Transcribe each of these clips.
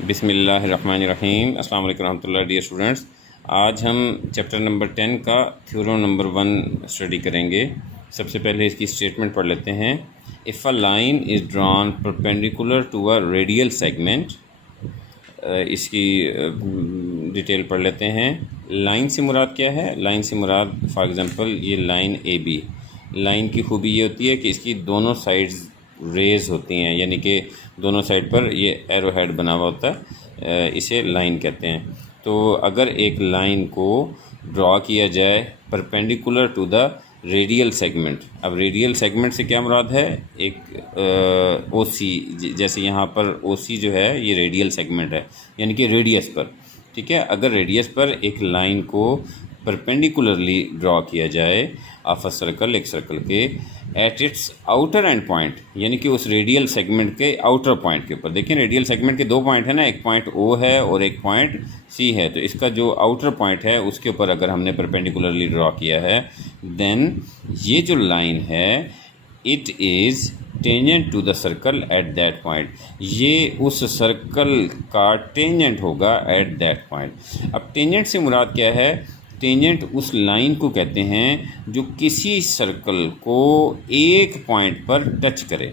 बिस्मिल्लाहिर्रहमानिर्रहीम। अस्सलाम वालेकुम रहमतुल्लाह। डियर स्टूडेंट्स, आज हम चैप्टर नंबर 10 का थ्योरम नंबर 1 स्टडी करेंगे। सबसे पहले इसकी स्टेटमेंट पढ़ लेते हैं। If a line is drawn perpendicular to a radial segment, इसकी डिटेल पढ़ लेते हैं। लाइन से मुराद क्या है? लाइन से मुराद फॉर एग्ज़ाम्पल ये लाइन ए बी, लाइन की खूबी ये होती है कि इसकी दोनों साइड्स रेज होती हैं, यानी कि दोनों साइड पर ये एरो हेड बना हुआ होता है, इसे लाइन कहते हैं। तो अगर एक लाइन को ड्रॉ किया जाए perpendicular to the radial segment, अब रेडियल सेगमेंट से क्या मुराद है? एक ओ सी, जैसे यहाँ पर ओ सी जो है ये रेडियल सेगमेंट है, यानी कि रेडियस पर। ठीक है, अगर रेडियस पर एक लाइन को परपेंडिकुलरली ड्रॉ किया जाए ऑफ अ सर्कल, एक सर्कल के, eight its outer and point, यानी कि उस रेडियल सेगमेंट के आउटर पॉइंट के ऊपर। देखिए रेडियल सेगमेंट के दो पॉइंट है ना, एक पॉइंट ओ है और एक पॉइंट सी है। तो इसका जो आउटर पॉइंट है उसके ऊपर अगर हमने परपेंडिकुलरली ड्रॉ किया है, देन ये जो लाइन है it is tangent to the circle at that point, ये उस सर्कल का टेंजेंट होगा एट दैट पॉइंट। अब टेंजेंट से मुराद क्या है? टेंजेंट उस लाइन को कहते हैं जो किसी सर्कल को एक पॉइंट पर टच करे,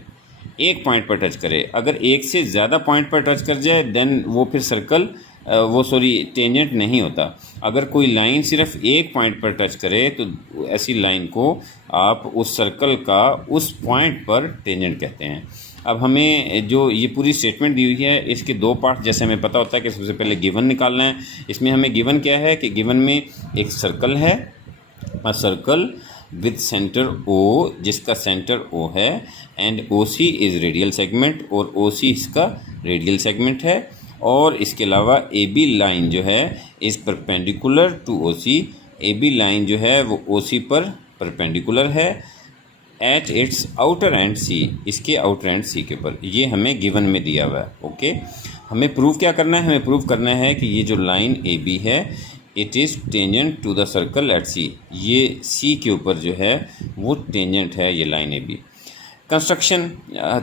एक पॉइंट पर टच करे। अगर एक से ज़्यादा पॉइंट पर टच कर जाए देन वो फिर सर्कल टेंजेंट नहीं होता। अगर कोई लाइन सिर्फ एक पॉइंट पर टच करे तो ऐसी लाइन को आप उस सर्कल का उस पॉइंट पर टेंजेंट कहते हैं। अब हमें जो ये पूरी स्टेटमेंट दी हुई है इसके दो पार्ट जैसे हमें पता होता है कि सबसे पहले गिवन निकालना है। इसमें हमें गिवन क्या है कि गिवन में एक सर्कल है, a circle with centre O, जिसका सेंटर ओ है, and O C is radial segment, और ओ सी इसका रेडियल सेगमेंट है। और इसके अलावा ए बी लाइन जो है is perpendicular to O C, A B line जो है वो ओ सी पर परपेंडिकुलर है at its outer end C, इसके आउटर एंड सी के ऊपर। ये हमें गिवन में दिया हुआ है। ओके, हमें प्रूव क्या करना है? हमें प्रूव करना है कि ये जो लाइन ए बी है it is tangent to the circle at C, ये सी के ऊपर जो है वो टेंजेंट है ये line A B. Construction,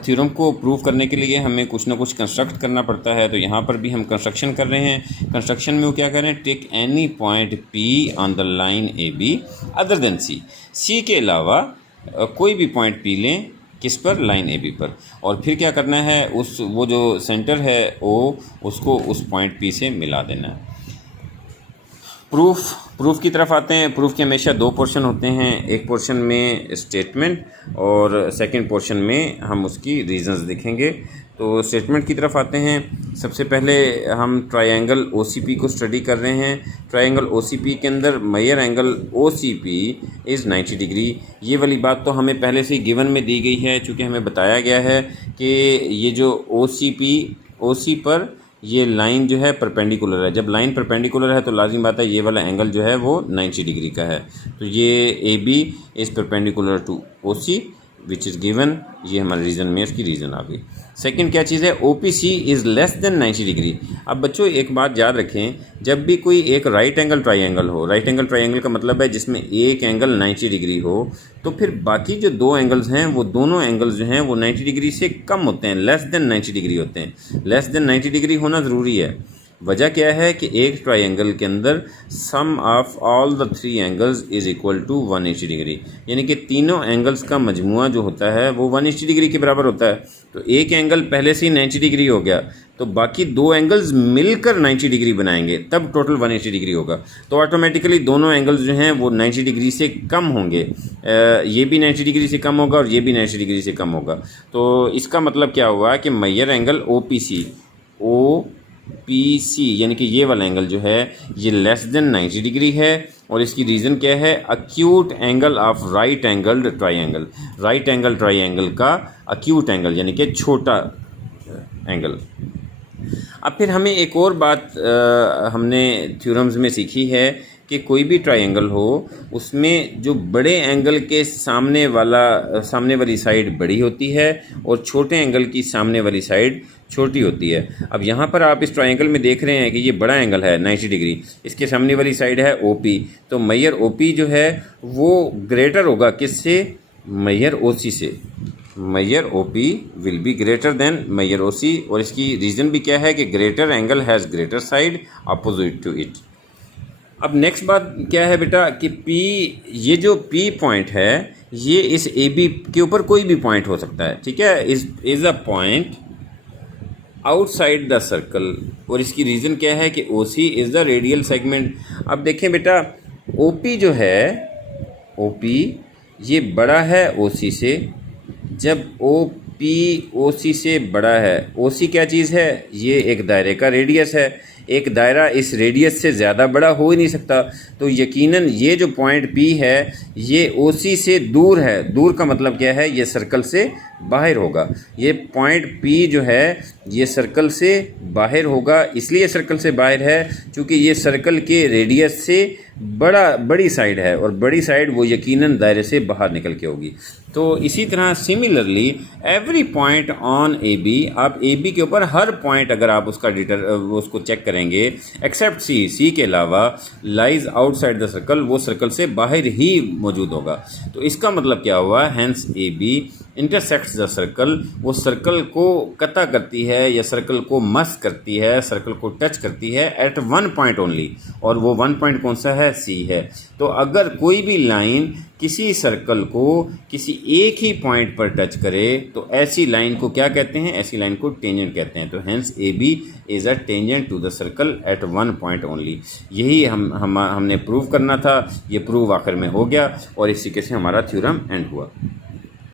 theorem को प्रूव करने के लिए हमें कुछ ना कुछ कंस्ट्रक्ट करना पड़ता है, तो यहाँ पर भी हम कंस्ट्रक्शन कर रहे हैं। कंस्ट्रक्शन में वो क्या कर रहे हैं? Take any point P on the line A B other than C, C के अलावा कोई भी पॉइंट पी लें, किस पर? लाइन ए बी पर। और फिर क्या करना है? उस वो जो सेंटर है ओ, उसको उस पॉइंट पी से मिला देना है। प्रूफ की तरफ आते हैं। प्रूफ के हमेशा दो पोर्शन होते हैं, एक पोर्शन में स्टेटमेंट और सेकंड पोर्शन में हम उसकी रीजंस देखेंगे। तो स्टेटमेंट की तरफ आते हैं। सबसे पहले हम ट्रायंगल ओसीपी को स्टडी कर रहे हैं। ट्रायंगल ओसीपी के अंदर major angle OCP is 90 degree. ये वाली बात तो हमें पहले से ही गिवन में दी गई है, चूँकि हमें बताया गया है कि ये जो ओसी पर ये लाइन जो है परपेंडिकुलर है। जब लाइन परपेंडिकुलर है तो लाजिम बात है ये वाला एंगल जो है वो 90 डिग्री का है। तो ये A B is perpendicular to O C which is given, ये हमारे रीज़न में इसकी रीज़न आ गई। सेकंड क्या चीज़ है? O P C is less than 90 degree. अब बच्चों एक बात याद रखें, जब भी कोई एक राइट एंगल ट्रायंगल हो, राइट एंगल ट्रायंगल का मतलब है जिसमें एक एंगल 90 डिग्री हो, तो फिर बाकी जो दो एंगल्स हैं वो दोनों एंगल्स जो हैं वो 90 डिग्री से कम होते हैं, लेस देन 90 डिग्री होते हैं। लेस देन 90 डिग्री होना ज़रूरी है। वजह क्या है कि एक ट्रायंगल के अंदर sum of all the three angles is equal to 180 degree, यानी कि तीनों एंगल्स का मजमुआ जो होता है वो 180 डिग्री के बराबर होता है। तो एक एंगल पहले से ही 90 डिग्री हो गया, तो बाकी दो एंगल्स मिलकर 90 डिग्री बनाएंगे, तब टोटल 180 डिग्री होगा। तो ऑटोमेटिकली दोनों एंगल्स जो हैं वो 90 डिग्री से कम होंगे, ये भी 90 डिग्री से कम होगा और ये भी 90 डिग्री से कम होगा। तो इसका मतलब क्या हुआ कि major angle O P C यानी कि ये वाला एंगल जो है ये लेस देन 90 डिग्री है। और इसकी रीज़न क्या है? Acute angle of right angled triangle, right angle triangle का अक्यूट एंगल यानी कि छोटा एंगल। अब फिर हमें एक और बात हमने थ्योरम्स में सीखी है कि कोई भी ट्रायंगल हो उसमें जो बड़े एंगल के सामने वाली साइड बड़ी होती है और छोटे एंगल की सामने वाली साइड छोटी होती है। अब यहाँ पर आप इस ट्रायंगल में देख रहे हैं कि ये बड़ा एंगल है 90 डिग्री, इसके सामने वाली साइड है ओपी, तो मेजर ओपी जो है वो ग्रेटर होगा किससे? मेजर ओसी से। Major O P will be greater than major O C, और इसकी रीज़न भी क्या है कि greater angle has greater side opposite to it. अब नेक्स्ट बात क्या है बेटा कि P, ये जो P पॉइंट है ये इस ए बी के ऊपर कोई भी पॉइंट हो सकता है, ठीक है, is a point outside the circle, और इसकी रीज़न क्या है कि ओ C is the radial segment. अब देखें बेटा ओ पी जो है, ओ पी ये बड़ा है ओ सी से। जब ओ पी ओ सी से बड़ा है, ओ सी क्या चीज़ है, ये एक दायरे का रेडियस है। एक दायरा इस रेडियस से ज़्यादा बड़ा हो ही नहीं सकता, तो यकीनन ये जो पॉइंट पी है ये ओ सी से दूर है। दूर का मतलब क्या है, ये सर्कल से बाहर होगा। ये पॉइंट पी जो है ये सर्कल से बाहर होगा, इसलिए सर्कल से बाहर है क्योंकि ये सर्कल के रेडियस से बड़ी साइड है, और बड़ी साइड वो यकीनन दायरे से बाहर निकल के होगी। तो इसी तरह similarly every point on A B, आप ए बी के ऊपर हर पॉइंट अगर आप उसका उसको चेक करेंगे एक्सेप्ट सी, सी के अलावा लाइज आउटसाइड द सर्कल, वो सर्कल से बाहर ही मौजूद होगा। तो इसका मतलब क्या हुआ, hence A B intersects the circle, वो सर्कल को कता करती है या सर्कल को मस करती है, सर्कल को टच करती है एट वन पॉइंट ओनली, और वो वन पॉइंट कौन सा है, सी है। तो अगर कोई भी लाइन किसी सर्कल को किसी एक ही पॉइंट पर टच करे तो ऐसी लाइन को क्या कहते हैं, ऐसी लाइन को टेंजेंट कहते हैं। तो hence A B is a tangent to the circle at one point only. यही हमने प्रूव करना था, ये प्रूव आखिर में हो गया, और इसी के से हमारा थ्योरम एंड हुआ।